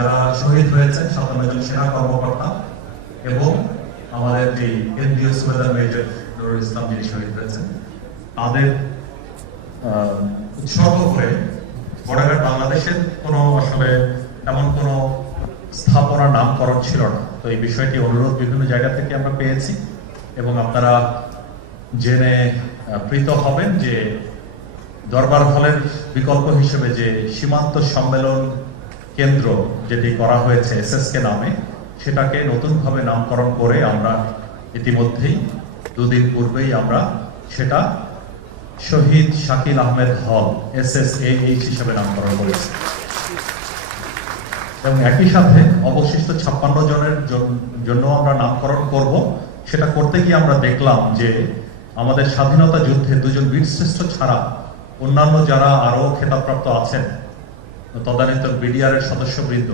যারা শহীদ হয়েছেন সাতান্ন জন সেনা কর্মকর্তা এবং আমাদের যে কেন্দ্রীয় সুবেদার মেজর নুরুল ইসলাম যিনি শহীদ হয়েছেন, তাদের উৎসর্গ করে বর্ডারঘাট বাংলাদেশের কোনো আসলে এমন কোনো স্থাপনার নামকরণ ছিল না। তো এই বিষয়টি অনুরোধ বিভিন্ন জায়গা থেকে আমরা পেয়েছি এবং আপনারা জেনে প্রীত হবেন যে দরবার হলের বিকল্প হিসেবে যে সীমান্ত সম্মেলন কেন্দ্র যেটি করা হয়েছে এসএসকে নামে, সেটাকে নতুনভাবে নামকরণ করে আমরা ইতিমধ্যেই দুদিন পূর্বেই আমরা সেটা শহীদ শাকিল আহমেদ হল এস এস এইচ হিসেবে নামকরণ করেছি। এবং একই সাথে অবশিষ্ট ছাপ্পান্ন জনের জন্য আমরা নামকরণ করব। সেটা করতে গিয়ে আমরা দেখলাম যে আমাদের স্বাধীনতা যুদ্ধে দুজন বীরশ্রেষ্ঠ ছাড়া অন্যান্য যারা আরও খেতাবপ্রাপ্ত আছেন তদানীন্তন বিডিআর এর সদস্যবৃন্দ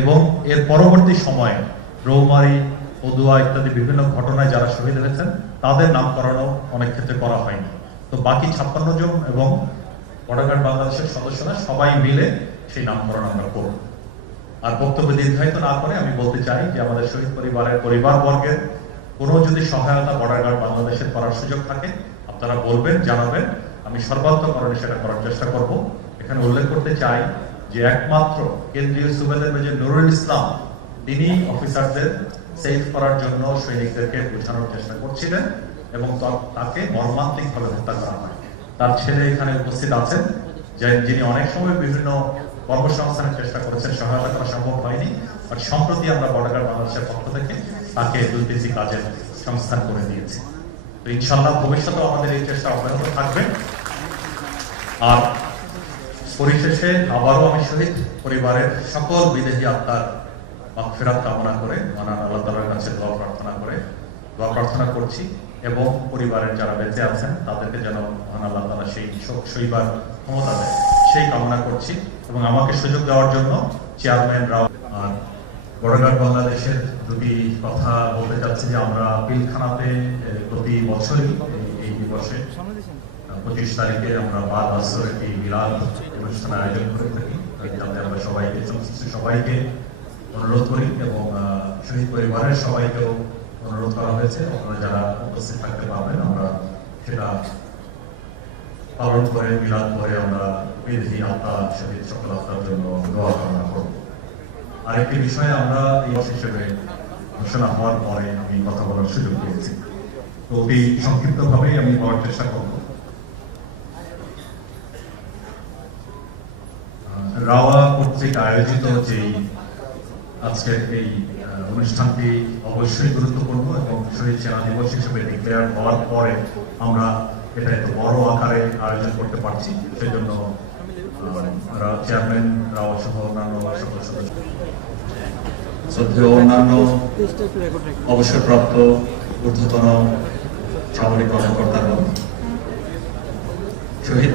এবং এর পরবর্তী সময়ে রৌমারি, পদুয়া ইত্যাদি বিভিন্ন ঘটনায় যারা শহীদ হয়েছেন, তাদের নামকরণও অনেক ক্ষেত্রে করা হয়নি। তো বাকি ছাপ্পান্ন জন এবং বর্ডারঘাট বাংলাদেশের সদস্যরা সবাই মিলে সেই নামকরণ আমরা করব। আর বক্তব্য দীর্ঘায়িত না করে আমি বলতে চাই যে আমাদের শহীদ পরিবারের পরিবার বর্গের কোনো যদি সহায়তা বর্ডার গার্ড বাংলাদেশের করার সুযোগ থাকে, আপনারা বলবেন, জানাবেন, আমি সর্বাত্মকরণে সেটা করার চেষ্টা করব। এখানে উল্লেখ করতে চাই যে একমাত্র কেন্দ্রীয় সুবেদার মেজর নুরুল ইসলাম, তিনি অফিসারদের সেফ করার জন্য সৈনিকদেরকে বোঝানোর চেষ্টা করছিলেন এবং তাকে মর্মান্তিকভাবে হত্যা করা হয়। তার ছেলে এখানে উপস্থিত আছেন যিনি অনেক সময় বিভিন্ন কর্মসংস্থানের চেষ্টা করেছেন, সহায়তা করা সম্ভব হয়নি আর সম্প্রতি আমরা বর্ডার বাংলাদেশের পক্ষ থেকে তাকে দুর্নীতি কাজের সংস্থান করে দিয়েছি। তো ইনশাল্লাহ ভবিষ্যতেও আমাদের এই চেষ্টা অব্যাহত থাকবে। আর পরিশেষে আবারও আমি শহীদ পরিবারের সকল বিদেহী আত্মার মাগফিরাত কামনা করে মহান আল্লাহ তাআলার কাছে দোয়া প্রার্থনা করে, দোয়া প্রার্থনা করছি এবং পরিবারের যারা বেঁচে আছেন, তাদেরকে যেন মহান আল্লাহ তাআলা সেই শোক সইবার ক্ষমতা দেয় সেই কামনা করছি এবং আমাকে সুযোগ দেওয়ার জন্য চেয়ারম্যান রাও আর বড়ঘাট বাংলাদেশের দুটি কথা বলতে চাচ্ছি যে আমরা পিলখানাতে প্রতি বছরই এই দিবসে তারিখে আমরা বাদ আসর একটি মিলাদ অনুষ্ঠান আয়োজন করে থাকি যাতে আমরা সবাইকে সংশ্লিষ্ট সবাইকে অনুরোধ করি এবং শহীদ পরিবারের সবাইকেও অনুরোধ করা হয়েছে আপনারা যারা উপস্থিত থাকতে পারবেন আমরা সেটা পালন করে মিলাদ করে আমরা বিধি আত্মা শহীদ সকল আত্মার জন্য দোয়া কামনা করব আরেকটি বিষয়ে আমরা এই বছর হিসেবে ঘোষণা হওয়ার পরে আমি কথা বলার সুযোগ পেয়েছি তো অতি সংক্ষিপ্তভাবেই আমি বলার চেষ্টা করব কর্তৃক আয়োজিত যেই আজকের এই অনুষ্ঠানটি অবশ্যই গুরুত্বপূর্ণ এবং শহীদ সেনা দিবস হিসেবে ডিক্লেয়ার হওয়ার পরে আমরা এটা এত বড় আকারে আয়োজন করতে পারছি। সেজন্য চেয়ারম্যান রাওয়া সহ অন্যান্য সদস্য অন্যান্য অবসরপ্রাপ্ত ঊর্ধ্বতন সামরিক শহীদ